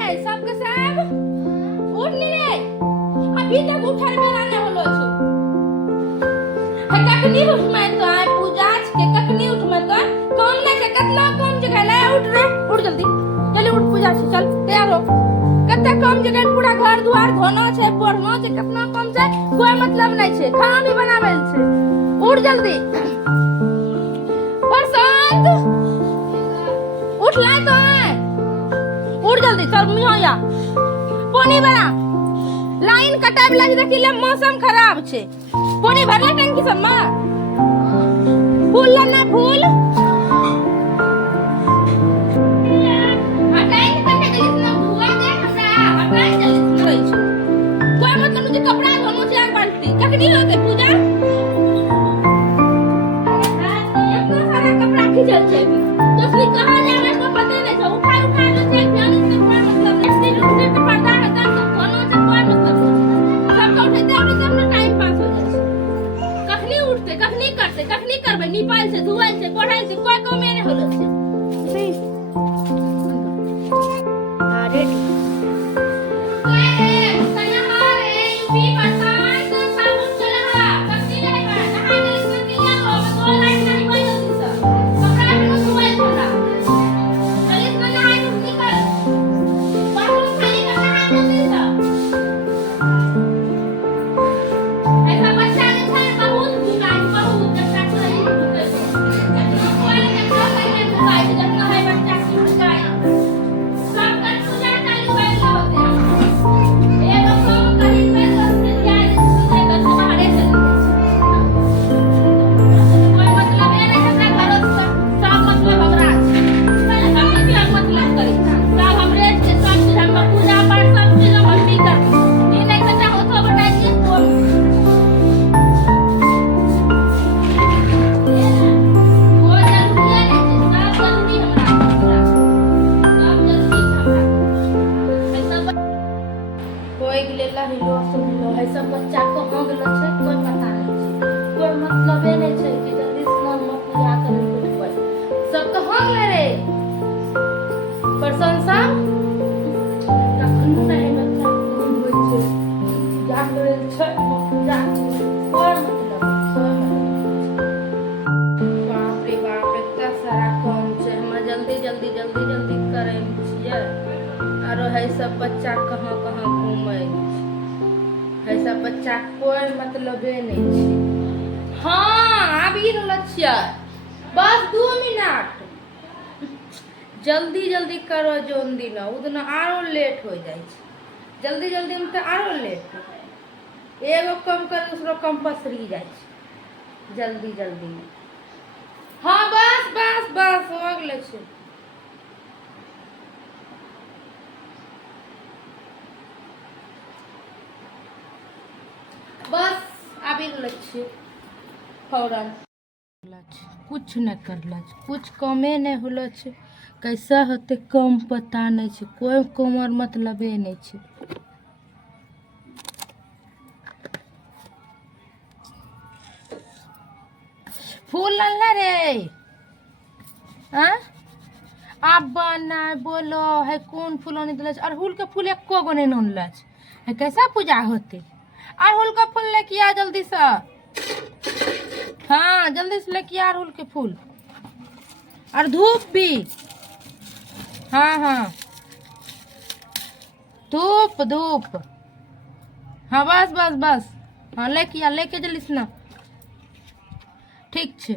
है सबके सब उठ नहीं रे अभी तक उठल बेला नहीं होलो छु है कखनी उठ मैं तो आए पूजा के कखनी उठ मैं तो काम नहीं के कितना काम जगह ले उठ रे उठ जल्दी जल्दी उठ पूजा से चल तैयार हो कत्ते काम जगह पूरा घर द्वार धोना छे पढ़ना छे कितना काम छे कोई मतलब नहीं छे खाना भी बनावेल छे उठ जल्दी प्रशांत उठ लाए तो है उठ जल्दी चल मिया या पानी भरा लाइन कटाब लगी देखिले मौसम खराब छे पानी भरला टंकी सब में फूल लेना फूल हटाई कटे के इतना धुआ दे हमरा हटाई जल्दी रही छे कोई मतलब मुझे कपड़ा धोनो छे एक बाल्टी कखनी होते पूजा इतना सारा कपड़ा खींचल छे तो इसलिए कहां जावे को पता नहीं छे उठा उठा के छे ध्यान से कोई मतलब नहीं उठे तो पर्दा हटा सब धोनो से कोई मतलब सब तो उठे दे सब में टाइम पास हो जाए कखनी उठते कखनी करते कखनी करबे निपाल से धुआल से पढ़ाई से कोई काम नहीं होलो छे रेडी सब बच्चा को हो गेलो छै कोई पता नहीं कोई मतलब नहीं छै कि जल्दी स्नान में पूजा करे उठबै सब के हो गेले रे प्रशंसा कखन नहीं बच्चा कोन होय छै पूजा करे छै पूजा कोई मतलब बाप रे इतना सारा काम छै हम जल्दी करे छियै आरो है सब बच्चा कहां कहां घूमै है सब बच्चा कोई मतलबे नहीं छै हां आबि रहल छियै बस 2 मिनट जल्दी करो जोन दिन उ दिन आरो लेट हो जाय छै जल्दी में तो आरो लेट एगो काम कर दूसरो काम पसरी जाय छै जल्दी में हां बस हो गेलै छै बस आबि रहल फौरन कुछ नहीं करल कुछ कमे नहीं होलो छै कैसा होते कम पता नहीं छै कोई कमर मतलबे नहीं छै फूल लाला रे अब नहीं बोलो है कौन फूल नहीं दिल अड़हुल के फूल एको गो नहीं नोनल है कैसा पूजा होते अड़हुल का फूल लेके आ जल्दी से हाँ जल्दी से लेके आ अड़हुल के फूल और धूप भी हाँ धूप हाँ बस हाँ लेके जल्दी से ना ठीक छै।